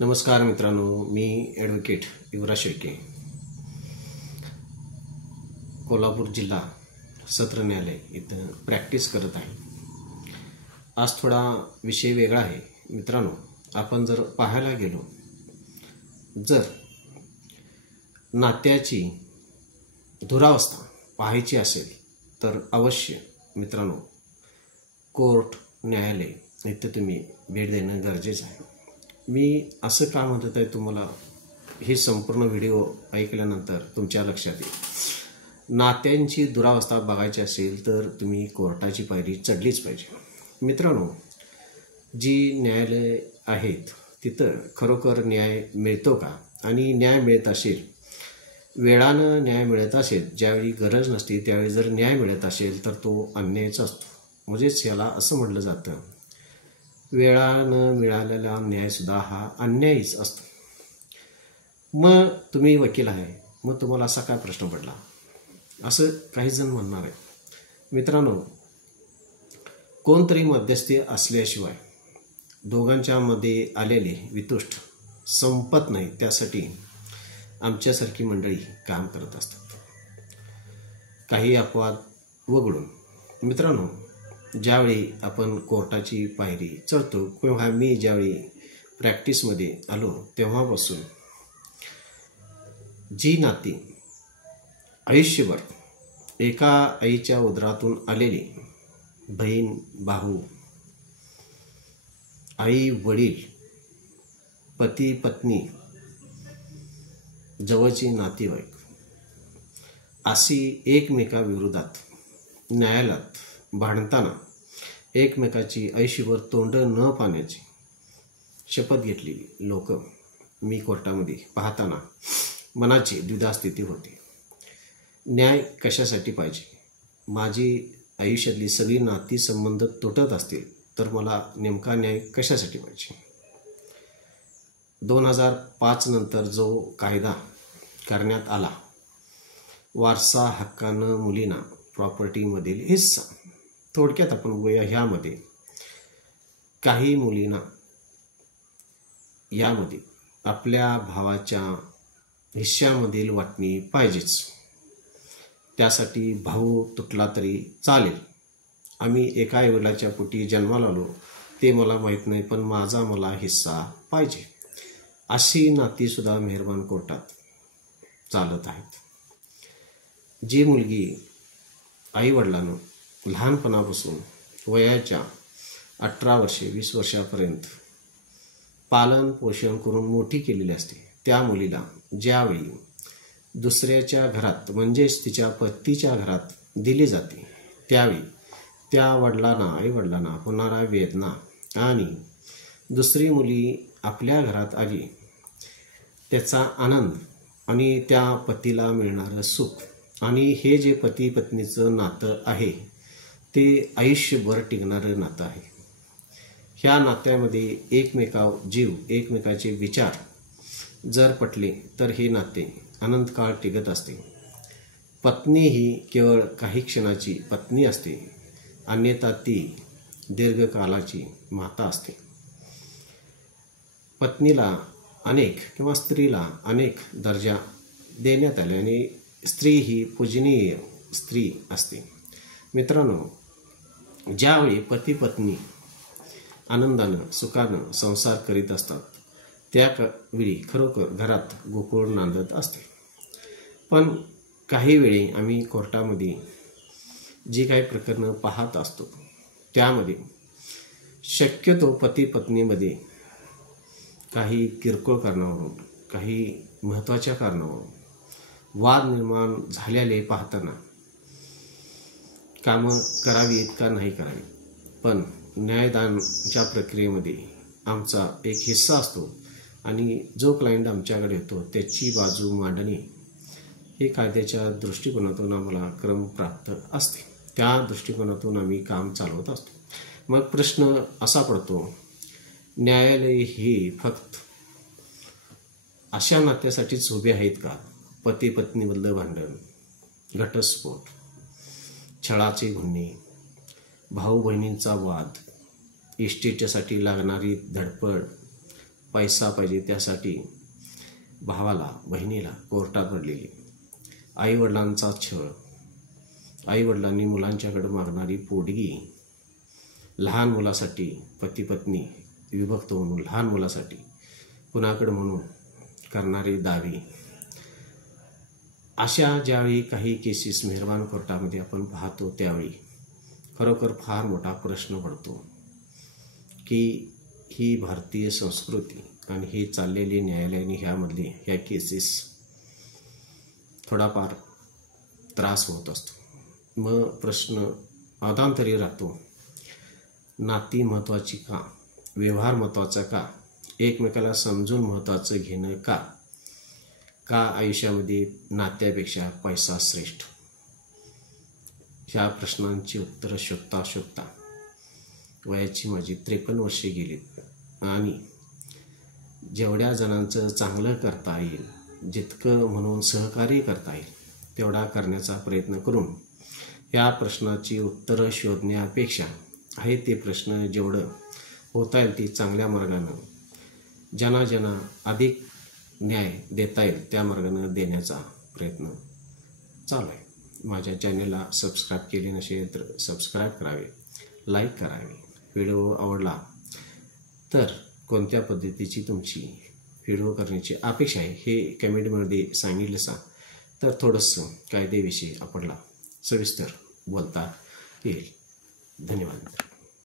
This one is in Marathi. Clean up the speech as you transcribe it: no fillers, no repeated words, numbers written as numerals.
नमस्कार मित्रांनो, मी ॲडव्होकेट युवराज शेळके, कोल्हापूर जिल्हा सत्र न्यायालय इथं प्रॅक्टिस करत आहे. आज थोडा विषय वेगळा आहे मित्रांनो. आपण जर पाहायला गेलो, जर नात्याची दुरावस्था पाहायची असेल तर अवश्य मित्रांनो कोर्ट न्यायालय इथं तुम्ही भेट देणं गरजेचं आहे. मी असं का म्हणत आहे तुम्हाला, हे संपूर्ण व्हिडिओ ऐकल्यानंतर तुमच्या लक्षात येईल. नात्यांची दुरावस्था बघायची असेल तर तुम्ही कोर्टाची पायरी चढलीच पाहिजे. मित्रांनो, जी न्यायालय आहेत तिथं खरोखर न्याय मिळतो का, आणि न्याय मिळत असेल, वेळानं न्याय मिळत असेल, ज्यावेळी गरज नसते त्यावेळी जर न्याय मिळत असेल तर तो अन्यायच असतो. म्हणजेच याला असं म्हटलं जातं, वेळानं मिळालेला न्यायसुद्धा हा अन्यायच असतो. मग तुम्ही वकील आहे, मग तुम्हाला असा काय प्रश्न पडला असं काही जण म्हणणार आहे. मित्रांनो, कोणतरी मध्यस्थी असल्याशिवाय दोघांच्या मध्ये आलेले वितुष्ट संपत नाही. त्यासाठी आमच्यासारखी मंडळी काम करत असतात, काही अपवाद वगळून. मित्रांनो, ज्यावेळी आपण कोर्टाची पायरी चढतो किंवा मी ज्यावेळी प्रॅक्टिसमध्ये आलो तेव्हापासून जी नाती आयुष्यभर एका आईच्या उदरातून आलेली बहीण भाऊ, आई वडील, पती पत्नी, जवळची नातेवाईक, अशी एकमेकाविरोधात न्यायालयात भांडताना एकमेकाची आयुष्यभर तोंड न पाहण्याची शपथ घेतलेली लोक मी कोर्टामध्ये पाहताना मनाची द्विधा स्थिती होती. न्याय कशासाठी पाहिजे? माझी आयुष्यातली सगळी नाती संबंध तुटत असतील तर मला नेमका न्याय कशासाठी पाहिजे? 2005 नंतर जो कायदा करण्यात आला, वारसा हक्कानं मुलींना प्रॉपर्टीमधील हिस्सा, थोडक्यात आपण बघूया, ह्यामध्ये काही मुलींना यामध्ये आपल्या भावाच्या हिस्स्यामधील वाटणी पाहिजेच. त्यासाठी भाऊ तुटला तरी चालेल, आम्ही एका वडिलाच्या पोटी जन्माला आलो ते मला माहीत नाही, पण माझा मला हिस्सा पाहिजे, अशी नातीसुद्धा मेहरबान कोर्टात चालत आहेत. जी मुलगी आईवडिलांनं लहानपणापासून वयाच्या 18 वर्षे 20 वर्षापर्यंत पालन पोषण करून मोठी केलेली असते, त्या मुलीला ज्यावेळी दुसऱ्याच्या घरात म्हणजेच तिच्या पतीच्या घरात दिली जाते, त्यावेळी त्या आईवडिलांना होणारा वेदना आणि दुसरी मुली आपल्या घरात आली त्याचा आनंद आणि त्या पतीला मिळणारं सुख, आणि हे जे पती पत्नीचं नातं आहे ते आयुष्यभर टिकणारं नातं आहे. ह्या नात्यामध्ये जीव एकमेकाचे विचार जर पटले तर हे नाते अनंतकाळ टिकत असते. पत्नी ही केवळ काही क्षणाची पत्नी असते, अन्यथा ती दीर्घकालाची माता असते. पत्नीला अनेक किंवा स्त्रीला अनेक दर्जा देण्यात आले आणि स्त्री ही पूजनीय स्त्री असते. मित्रांनो, ज्यावेळी पती पत्नी आनंदानं सुखानं संसार करीत असतात त्यावेळी खरोखर घरात गोकुळ नांदत असते. पण काही वेळी आम्ही कोर्टामध्ये जी काही प्रकरणं पाहत असतो त्यामध्ये शक्यतो पती पत्नीमध्ये काही किरकोळ कारणावरून, काही महत्त्वाच्या कारणावरून वाद निर्माण झालेले पाहताना कामं करावीत का नाही करावीत, पण न्यायदानाच्या प्रक्रियेमध्ये आमचा एक हिस्सा असतो आणि जो क्लायंट आमच्याकडे येतो त्याची बाजू मांडणे हे कायद्याच्या दृष्टिकोनातून आम्हाला क्रमप्राप्त असते. त्या दृष्टिकोनातून आम्ही काम चालवत असतो. मग प्रश्न असा पडतो, न्यायालय हे फक्त अशा नात्यासाठीच उभे आहेत का? पती पत्नीमधलं भांडण, घटस्फोट, छळाचे गुन्हे, भाऊ बहिणींचा वाद, इस्टेटसाठी लागणारी धडपड, पैसा पाहिजे त्यासाठी भावाला बहिणीला कोर्टात पडलेली, आईवडिलांचा छळ, आईवडिलांनी मुलांच्याकडे मागणारी पोटगी, लहान मुलासाठी पती पत्नी विभक्त म्हणून लहान मुलासाठी कुणाकडे म्हणून करणारे दावे, अशा ज्यावेळी काही केसेस मेहरबान कोर्टामध्ये आपण पाहतो त्यावेळी खरोखर फार मोठा प्रश्न पडतो की ही भारतीय संस्कृती आणि ही चाललेली न्यायालयाने ह्यामधली ह्या केसेस थोडाफार त्रास होत असतो. मग प्रश्न अधांतरी राहतो, नाती महत्त्वाची का, व्यवहार महत्त्वाचा का, एकमेकाला समजून महत्त्वाचं घेणं का, का आयुष्यामध्ये नात्यापेक्षा पैसा श्रेष्ठ. ह्या प्रश्नांची उत्तरं शोधता शोधता वयाची माझी 53 वर्षे गेलीत आणि जेवढ्या जणांचं चांगलं करता येईल, जितकं म्हणून सहकार्य करता येईल तेवढा करण्याचा प्रयत्न करून या प्रश्नाची उत्तरं शोधण्यापेक्षा आहे ते प्रश्न जेवढं होता येईल ती चांगल्या मार्गानं ज्यांना अधिक न्याय देता येईल त्या मार्गानं देण्याचा प्रयत्न चालू आहे. माझ्या चॅनलला सबस्क्राईब केले नसेल तर सबस्क्राईब करावे, लाईक करावे. व्हिडिओ आवडला तर कोणत्या पद्धतीची तुमची व्हिडिओ करण्याची अपेक्षा आहे हे कमेंटमध्ये सांगितलं तर थोडंसं कायदेविषयी आपल्याला सविस्तर बोलता येईल. धन्यवाद.